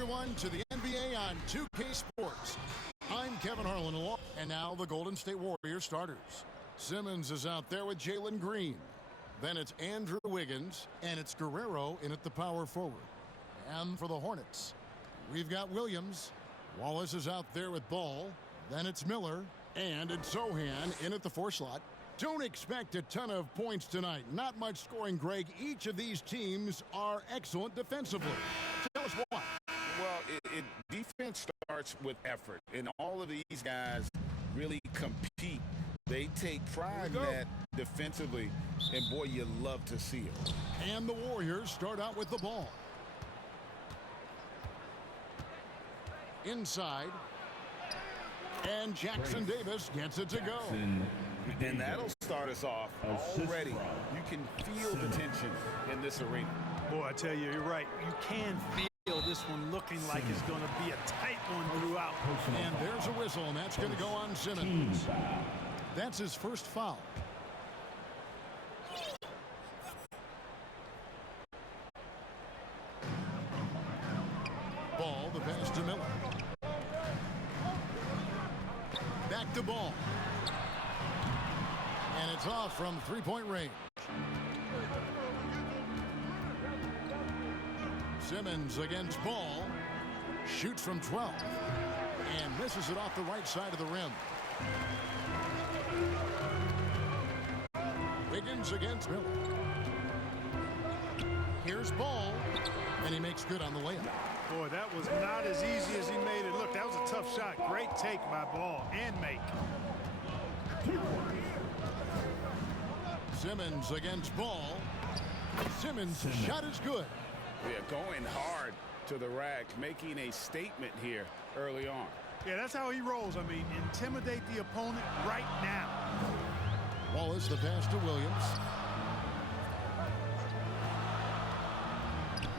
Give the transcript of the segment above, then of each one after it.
everyone, to the NBA on 2K Sports. I'm Kevin Harlan, and now the Golden State Warriors starters. Simmons is out there with Jalen Green. Then it's Andrew Wiggins, and it's Guerrero in at the power forward. And for the Hornets, we've got Williams. Wallace is out there with Ball. Then it's Miller, and it's Zohan in at the 4 slot. Don't expect a ton of points tonight. Not much scoring, Greg. Each of these teams are excellent defensively. Tell us why. Well, defense starts with effort, and all of these guys really compete. They take pride in that defensively, and boy, you love to see it. And the Warriors start out with the ball. Inside. And Jackson Davis gets it to go. And that'll start us off already. You can feel the tension in this arena. Boy, I tell you, you're right. You can feel this one looking like it's going to be a tight one throughout. And there's a whistle, and that's going to go on Simmons. That's his first foul. Ball, the pass to Miller. Back to Ball. And it's off from three-point range. Simmons against Ball. Shoots from 12. And misses it off the right side of the rim. Wiggins against Miller. Here's Ball. And he makes good on the layup. Boy, that was not as easy as he made it look. That was a tough shot. Great take by Ball and make. Simmons against Ball. Simmons' shot is good. Yeah, going hard to the rack, making a statement here early on. Yeah, that's how he rolls. I mean, intimidate the opponent right now. Wallace, the pass to Williams.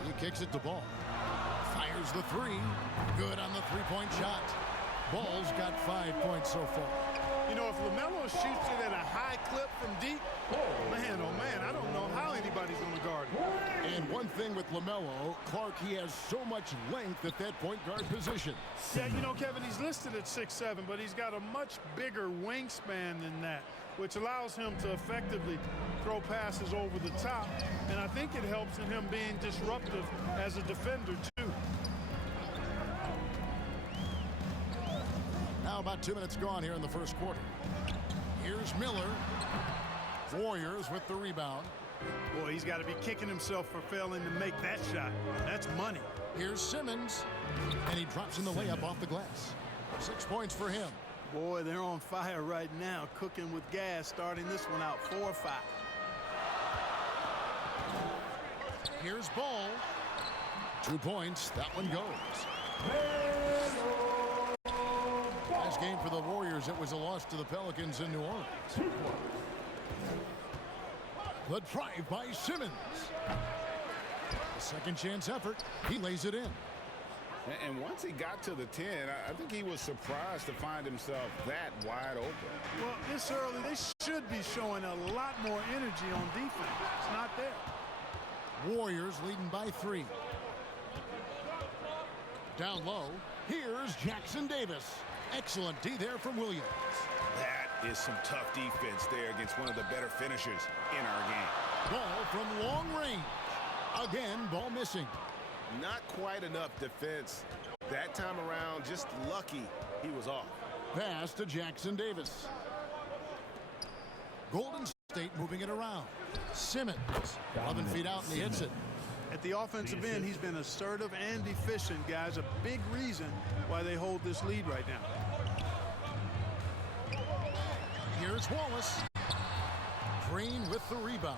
He kicks it to Ball. Fires the three. Good on the three-point shot. Ball's got 5 points so far. You know, if LaMelo shoots it at a high clip from deep, man, oh man, I don't know how anybody's going to guard him. And one thing with LaMelo, Clark, he has so much length at that point guard position. Yeah, you know, Kevin, he's listed at 6'7", but he's got a much bigger wingspan than that, which allows him to effectively throw passes over the top. And I think it helps in him being disruptive as a defender, too. Now about 2 minutes gone here in the first quarter. Here's Miller. Warriors with the rebound. Boy, he's got to be kicking himself for failing to make that shot. That's money. Here's Simmons. And he drops in the layup off the glass. 6 points for him. Boy, they're on fire right now, cooking with gas, starting this one out 4-5. Here's Ball. 2 points. That one goes. Last game for the Warriors, it was a loss to the Pelicans in New Orleans. The drive by Simmons. A second chance effort. He lays it in. And once he got to the 10, I think he was surprised to find himself that wide open. Well, this early, they should be showing a lot more energy on defense. It's not there. Warriors leading by 3. Down low, here's Jackson Davis. Excellent D there from Williams. That is some tough defense there against one of the better finishers in our game. Ball from long range. Again, ball missing. Not quite enough defense that time around. Just lucky he was off. Pass to Jackson Davis. Golden State moving it around. Simmons, 11 feet out, and he hits it. At the offensive end, he's been assertive and efficient, guys. A big reason why they hold this lead right now. Here's Wallace. Green with the rebound.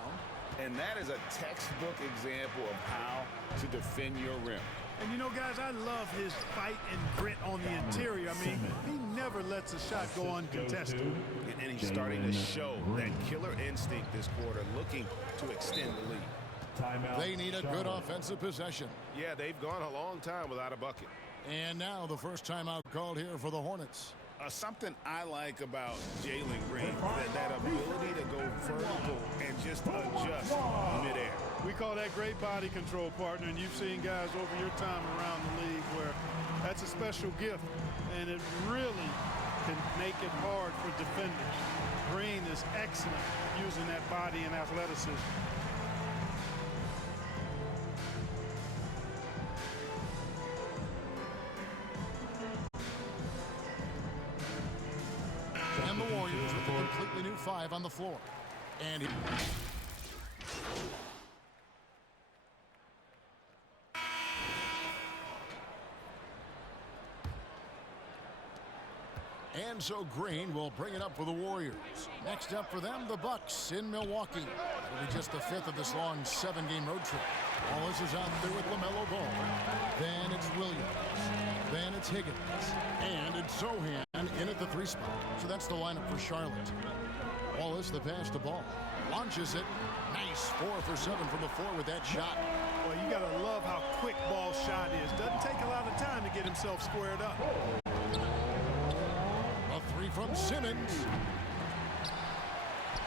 And that is a textbook example of how to defend your rim. And you know, guys, I love his fight and grit on the interior. I mean, he never lets a shot go uncontested. And he's starting to show that killer instinct this quarter, looking to extend the lead. Timeout. They need a good offensive possession. Yeah, they've gone a long time without a bucket. And now the first timeout called here for the Hornets. Something I like about Jalen Green, that ability to go vertical and just adjust midair. We call that great body control, partner, and you've seen guys over your time around the league That's a special gift, and it really can make it hard for defenders. Green is excellent using that body and athleticism. And the Warriors with a completely new 5 on the floor. And so Green will bring it up for the Warriors. Next up for them, the Bucks in Milwaukee. It'll be just the 5th of this long 7-game road trip. Wallace is out there with LaMelo Ball. Then it's Williams. Then it's Higgins. And it's Zohan in at the 3 spot. So that's the lineup for Charlotte. Wallace, the pass to Ball. Launches it. Nice 4 for 7 from the floor with that shot. Well, you got to love how quick Ball's shot is. Doesn't take a lot of time to get himself squared up. A 3 from Simmons.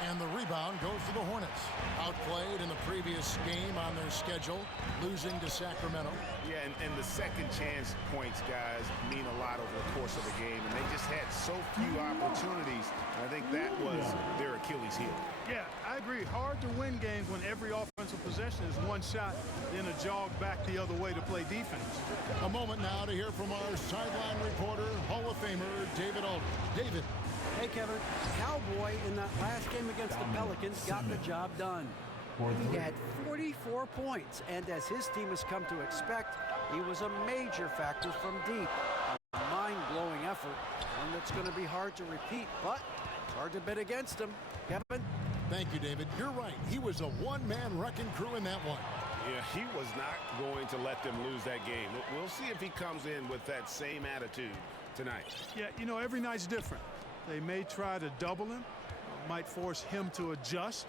And the rebound goes to the Hornets. Outplayed in the previous game on their schedule, losing to Sacramento. Yeah, and the second chance points, guys, mean a lot over the course of the game. And they just had so few opportunities. I think that was their Achilles heel. Yeah, I agree. Hard to win games when every offensive possession is one shot, then a jog back the other way to play defense. A moment now to hear from our sideline reporter, Hall of Famer David Aldridge. David. Hey, Kevin. Cowboy in that last game against the Pelicans got the job done. He had 44 points, and as his team has come to expect, he was a major factor from deep. A mind-blowing effort, one that's going to be hard to repeat, but it's hard to bet against him. Kevin? Thank you, David. You're right. He was a one-man wrecking crew in that one. Yeah, he was not going to let them lose that game. We'll see if he comes in with that same attitude tonight. Yeah, you know, every night's different. They may try to double him, might force him to adjust,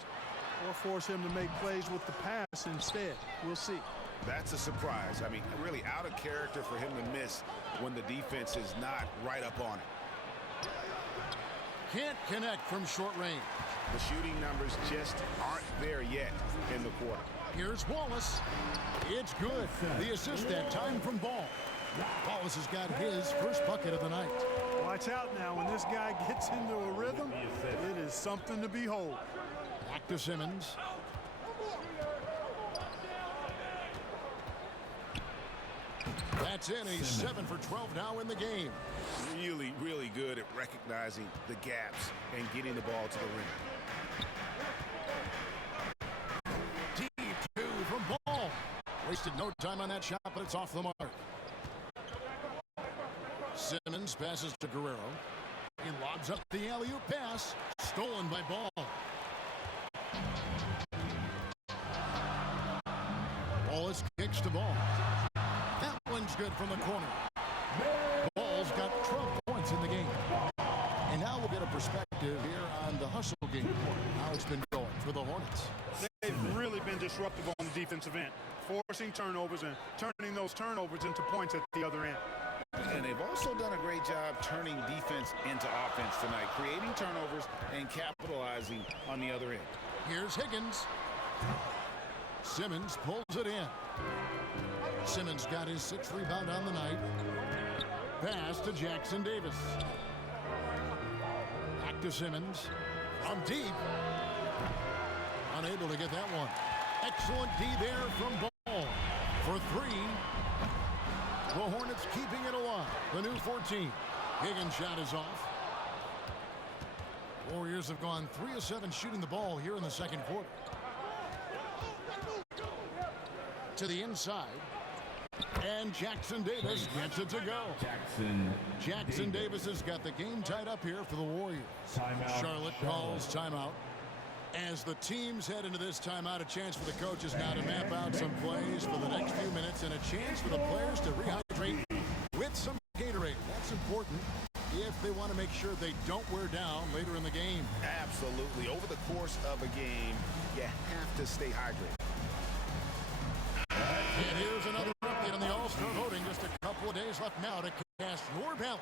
or force him to make plays with the pass instead. We'll see. That's a surprise. I mean, really out of character for him to miss when the defense is not right up on it. Can't connect from short range. The shooting numbers just aren't there yet in the quarter. Here's Wallace. It's good. The assist that time from Ball. Wallace has got his first bucket of the night. Watch out now. When this guy gets into a rhythm, it is something to behold. Back to Simmons. That's in. He's 7 for 12 now in the game. Really, really good at recognizing the gaps and getting the ball to the rim. Deep 2 from Ball. Wasted no time on that shot, but it's off the mark. Simmons passes to Guerrero. He lobs up the alley-oop pass. Stolen by Ball. Wallace kicks to Ball. That one's good from the corner. Ball's got 12 points in the game. And now we'll get a perspective here on the hustle game. How it's been going for the Hornets. They've really been disruptive on the defensive end, forcing turnovers and turning those turnovers into points at the other end. And they've also done a great job turning defense into offense tonight, creating turnovers and capitalizing on the other end. Here's Higgins. Simmons pulls it in. Simmons got his 6th rebound on the night. Pass to Jackson Davis. Back to Simmons. From deep. Unable to get that one. Excellent D there from Ball. For 3. The Hornets keeping it alive. The new 14. Higgins' shot is off. Warriors have gone 3 of 7 shooting the ball here in the second quarter. To the inside. And Jackson Davis gets it to go. Jackson Davis has got the game tied up here for the Warriors. Charlotte calls timeout. As the teams head into this timeout, a chance for the coaches now to map out some plays for the next few minutes and a chance for the players to rehydrate with some Gatorade. That's important if they want to make sure they don't wear down later in the game. Absolutely. Over the course of a game, you have to stay hydrated. And here's another update on the All-Star voting. Just a couple of days left now to cast your ballot.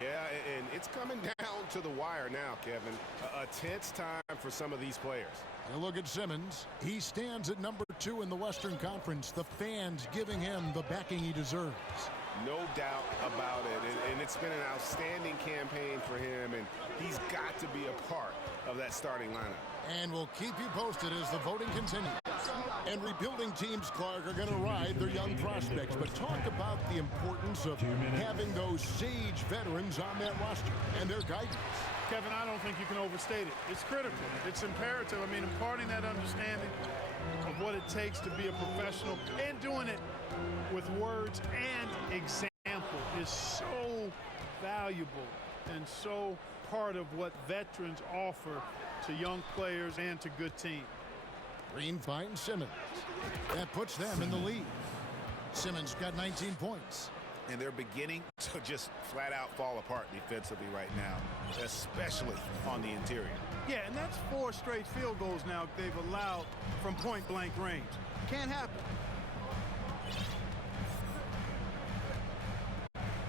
Yeah, and it's coming down to the wire now, Kevin. A tense time for some of these players. And look at Simmons. He stands at number 2 in the Western Conference. The fans giving him the backing he deserves. No doubt about it. And it's been an outstanding campaign for him, and he's got to be a part of that starting lineup. And we'll keep you posted as the voting continues. And rebuilding teams, Clark, are going to ride their young prospects. But talk about the importance of having those sage veterans on that roster and their guidance. Kevin, I don't think you can overstate it. It's critical. It's imperative. I mean, imparting that understanding of what it takes to be a professional and doing it with words and example is so valuable and so part of what veterans offer to young players and to good teams. Green finds Simmons. That puts them in the lead. Simmons got 19 points. And they're beginning to just flat out fall apart defensively right now, especially on the interior. Yeah, and that's 4 straight field goals now they've allowed from point-blank range. Can't happen.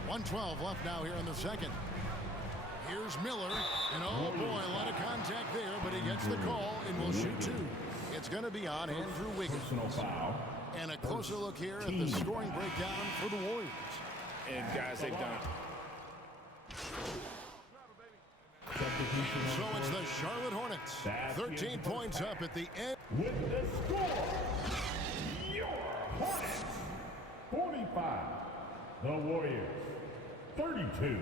1:12 left now here in the second. Here's Miller, and oh boy, a lot of contact there, but he gets the call and will shoot 2. It's going to be on Andrew Wiggins. And a closer look here at the scoring breakdown for the Warriors. And guys, they've done it. So it's the Charlotte Hornets. 13 points up at the end. With the score, your Hornets 45, the Warriors 32.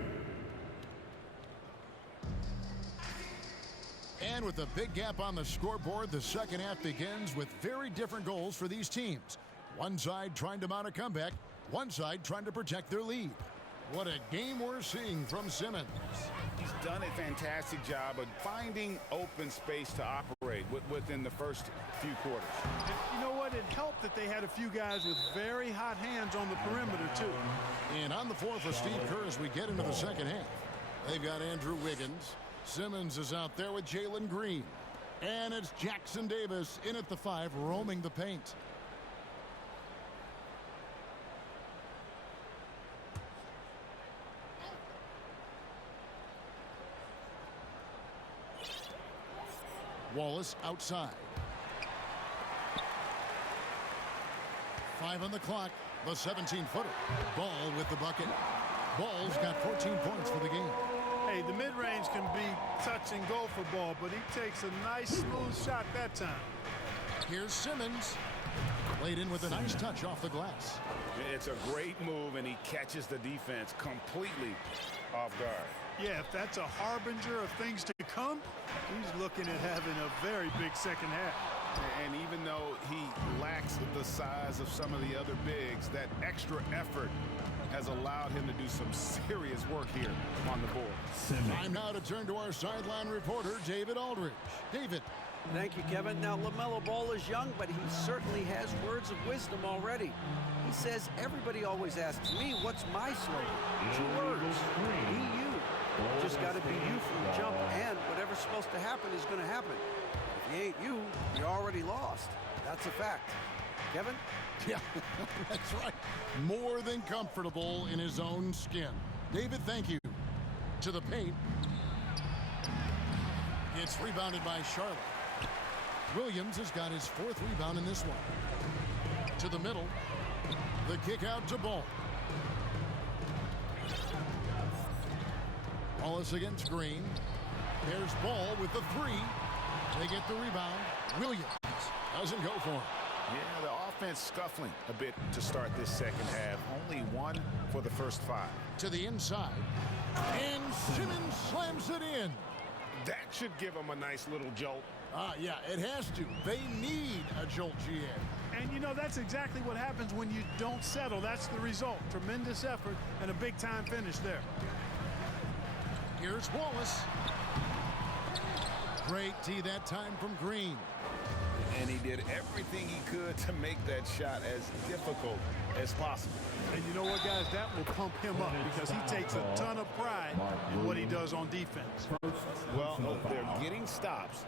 And with a big gap on the scoreboard, the second half begins with very different goals for these teams. One side trying to mount a comeback, one side trying to protect their lead. What a game we're seeing from Simmons. He's done a fantastic job of finding open space to operate within the first few quarters. You know what? It helped that they had a few guys with very hot hands on the perimeter, too. And on the floor for Steve Kerr as we get into the second half. They've got Andrew Wiggins. Simmons is out there with Jalen Green. And it's Jackson Davis in at the 5, roaming the paint. Wallace outside. 5 on the clock. The 17-footer. Ball with the bucket. Ball's got 14 points for the game. Hey, the mid-range can be touch and go for Ball, but he takes a nice smooth shot that time. Here's Simmons. Laid in with a nice touch off the glass. It's a great move, and he catches the defense completely off guard. Yeah, if that's a harbinger of things to come, he's looking at having a very big second half. And even though he lacks the size of some of the other bigs, that extra effort has allowed him to do some serious work here on the board. Time now to turn to our sideline reporter, David Aldridge. David. Thank you, Kevin. Now, LaMelo Ball is young, but he certainly has words of wisdom already. He says, everybody always asks me, what's my slogan? 2 words. Be you. Just got to be you from the jump, and whatever's supposed to happen is going to happen. If you ain't you, you're already lost. That's a fact. Kevin? Yeah, that's right. More than comfortable in his own skin. David, thank you. To the paint. It's rebounded by Charlotte. Williams has got his 4th rebound in this one. To the middle. The kick out to Ball. Wallace against Green. There's Ball with the 3. They get the rebound. Williams doesn't go for him. Yeah, the offense scuffling a bit to start this second half. Only 1 for the first 5. To the inside. And Simmons slams it in. That should give them a nice little jolt. Yeah, it has to. They need a jolt, GA. And, you know, that's exactly what happens when you don't settle. That's the result. Tremendous effort and a big-time finish there. Here's Wallace. Great tee that time from Green. And he did everything he could to make that shot as difficult as possible. And you know what, guys? That will pump him up because he takes a ton of pride in what he does on defense. Well, they're getting stops,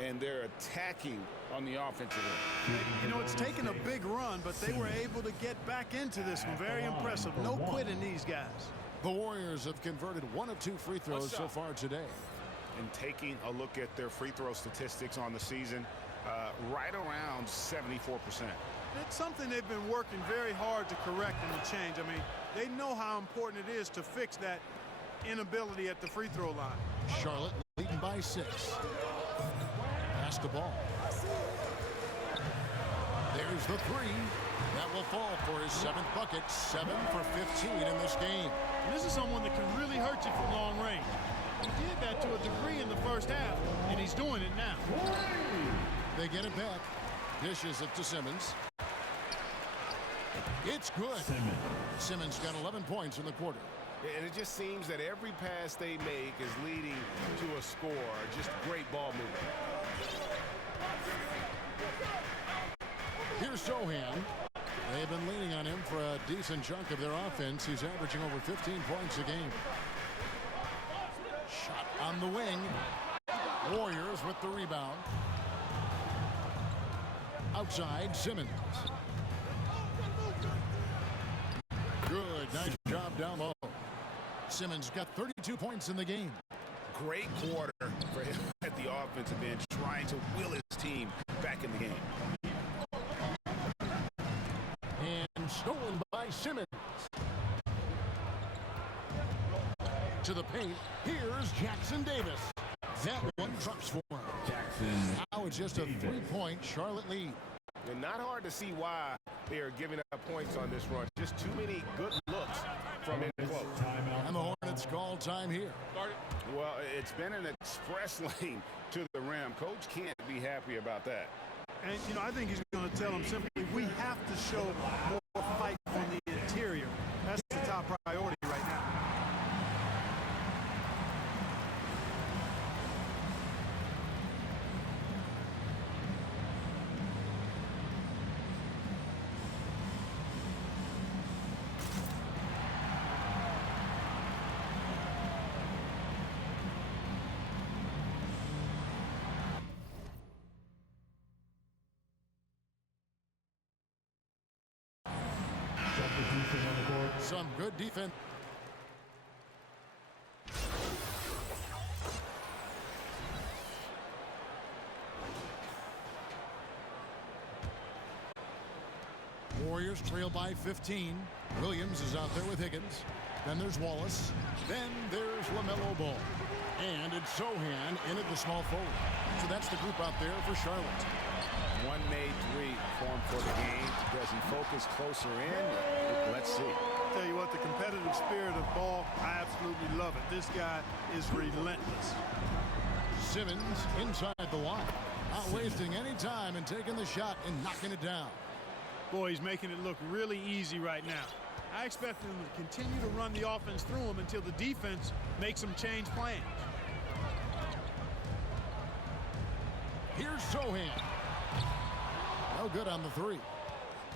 and they're attacking on the offensive end. You know, it's taken a big run, but they were able to get back into this one. Very impressive. No quitting these guys. The Warriors have converted 1 of 2 free throws so far today. And taking a look at their free throw statistics on the season, right around 74%. It's something they've been working very hard to correct and to change. I mean, They know how important it is to fix that inability at the free throw line. Charlotte leading by 6. Pass the ball. There's the 3. That will fall for his 7th bucket. 7 for 15 in this game. And this is someone that can really hurt you from long range. He did that to a degree in the first half, and he's doing it now. They get it back. Dishes it to Simmons. It's good. Simmons got 11 points in the quarter. And it just seems that every pass they make is leading to a score. Just great ball movement. Here's Sohan. They've been leaning on him for a decent chunk of their offense. He's averaging over 15 points a game. Shot on the wing. Warriors with the rebound. Outside, Simmons. Good, nice job down low. Simmons got 32 points in the game. Great quarter for him at the offensive end, trying to will his team back in the game. And stolen by Simmons. To the paint, here's Jackson Davis. That one drops for him. Now it's just a 3-point Charlotte lead. And not hard to see why they are giving up points on this run. Just too many good looks from in close. And the Hornets call time here. Well, it's been an express lane to the rim. Coach can't be happy about that. And, you know, I think he's going to tell them simply, we have to show more fight from the interior. That's the top priority right now. Some good defense. Warriors trail by 15. Williams is out there with Higgins. Then there's Wallace. Then there's LaMelo Ball. And it's Sohan in at the small forward. So that's the group out there for Charlotte. One made 3 formed for the game. Does he focus closer in? Let's see. Tell you what, the competitive spirit of Ball, I absolutely love it. This guy is relentless. Simmons inside the line. Not wasting any time and taking the shot and knocking it down. Boy, he's making it look really easy right now. I expect him to continue to run the offense through him until the defense makes him change plans. Here's Sohan. No good on the 3.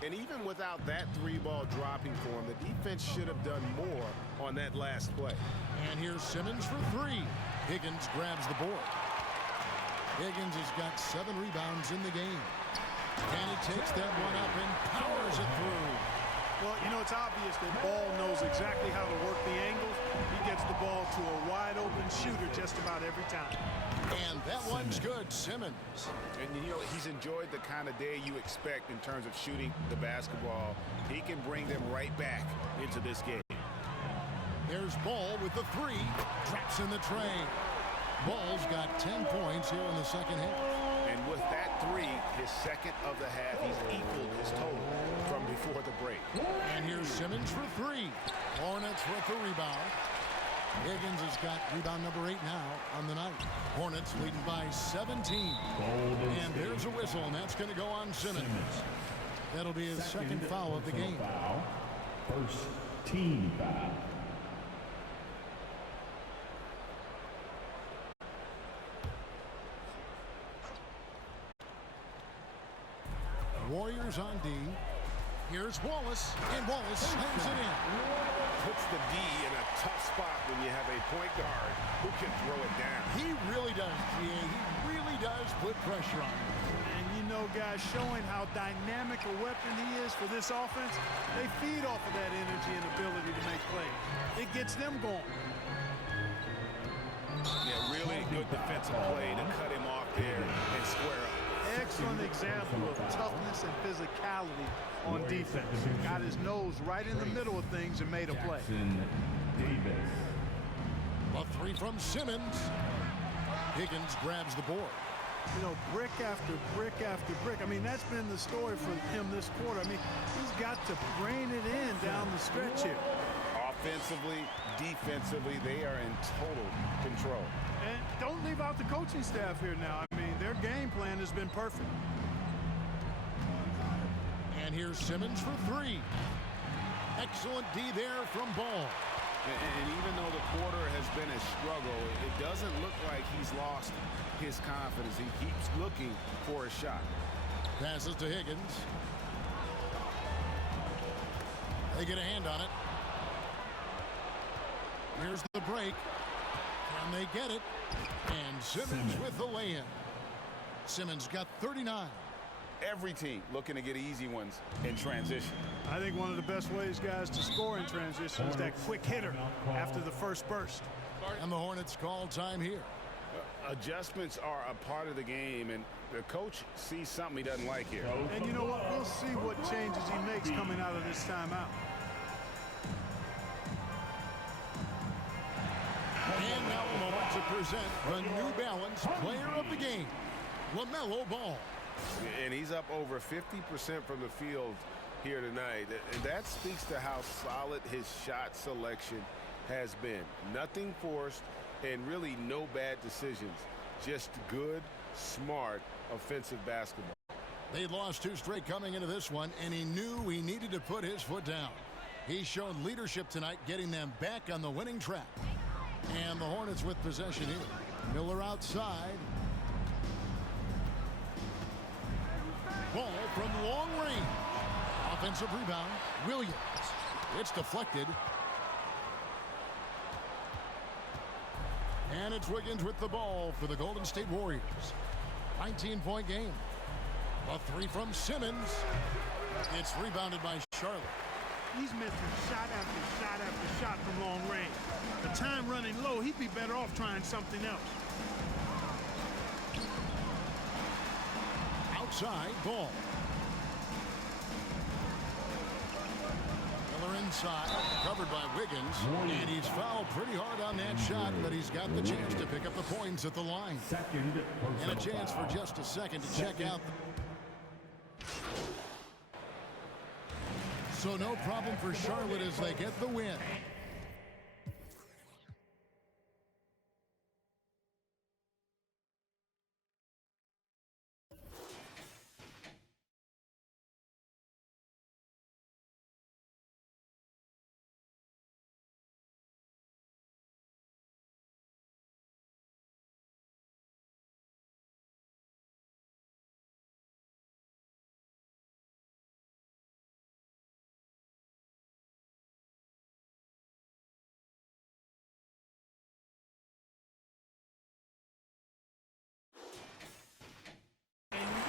And even without that 3-ball dropping for him, the defense should have done more on that last play. And here's Simmons for 3. Higgins grabs the board. Higgins has got 7 rebounds in the game. And he takes that one up and powers it through. Well, you know, it's obvious that Ball knows exactly how to work the angles. He gets the ball to a wide-open shooter just about every time. And that one's good, Simmons. And, you know, he's enjoyed the kind of day you expect in terms of shooting the basketball. He can bring them right back into this game. There's Ball with the 3. Drops in the tray. Ball's got 10 points here in the second half. And with that 3, his second of the half, he's equaled his total from before the break. And here's Simmons for 3. Hornets with the rebound. Higgins has got rebound number 8 now on the night. Hornets leading by 17. And there's a whistle, and that's going to go on Simmons. That'll be his second foul of the game. First team foul. Warriors on D. Here's Wallace, and Wallace slams it in. Puts the D in a tough spot when you have a point guard who can throw it down. He really does, GA. He really does put pressure on him. And you know, guys, showing how dynamic a weapon he is for this offense, they feed off of that energy and ability to make plays. It gets them going. Yeah, really good defensive play to cut him off there and square up. excellent example of toughness and physicality on defense. Got his nose right in the middle of things and made a play. Davis. A three from Simmons. Higgins grabs the board. You know, brick after brick after brick. I mean, that's been the story for him this quarter. I mean, he's got to rein it in down the stretch here. Offensively, defensively, they are in total control. And don't leave out the coaching staff here now. I mean, their game plan has been perfect. And here's Simmons for three. Excellent D there from Ball. And even though the quarter has been a struggle, it doesn't look like he's lost his confidence. He keeps looking for a shot. Passes to Higgins. They get a hand on it. Here's the break. Can they get it? And Simmons with the lay-in. Simmons got 39. Every team looking to get easy ones in transition. I think one of the best ways, guys, to score in transition is that quick hitter after the first burst. And the Hornets call time here. Adjustments are a part of the game, and the coach sees something he doesn't like here. And you know what? We'll see what changes he makes coming out of this timeout. And now a moment to present the New Balance Player of the Game, LaMelo Ball. And he's up over 50% from the field here tonight. And that speaks to how solid his shot selection has been. Nothing forced and really no bad decisions. Just good, smart, offensive basketball. They lost two straight coming into this one, and he knew he needed to put his foot down. He showed leadership tonight, getting them back on the winning track. And the Hornets with possession here. Miller outside. Ball from long range. Offensive rebound. Williams. It's deflected. And it's Wiggins with the ball for the Golden State Warriors. 19-point game. A three from Simmons. It's rebounded by Charlotte. He's missing shot after shot after shot from long range. The time running low, he'd be better off trying something else. Outside, Ball. Miller inside, covered by Wiggins. And he's fouled pretty hard on that shot, but he's got the chance to pick up the points at the line. And a chance for just a second to check out. So no problem for Charlotte as they get the win.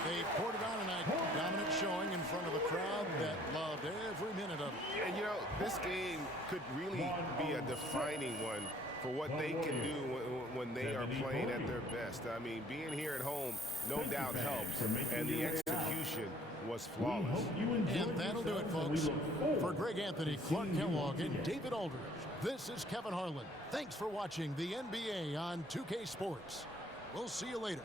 They poured it on tonight. Dominant showing in front of a crowd that loved every minute of it. And, you know, this game could really be a defining one for what they can do when they are playing at their best. I mean, being here at home, no doubt helps. And the execution was flawless. And that'll do it, folks. For Greg Anthony, Clark Kellogg, and David Aldridge, this is Kevin Harlan. Thanks for watching the NBA on 2K Sports. We'll see you later.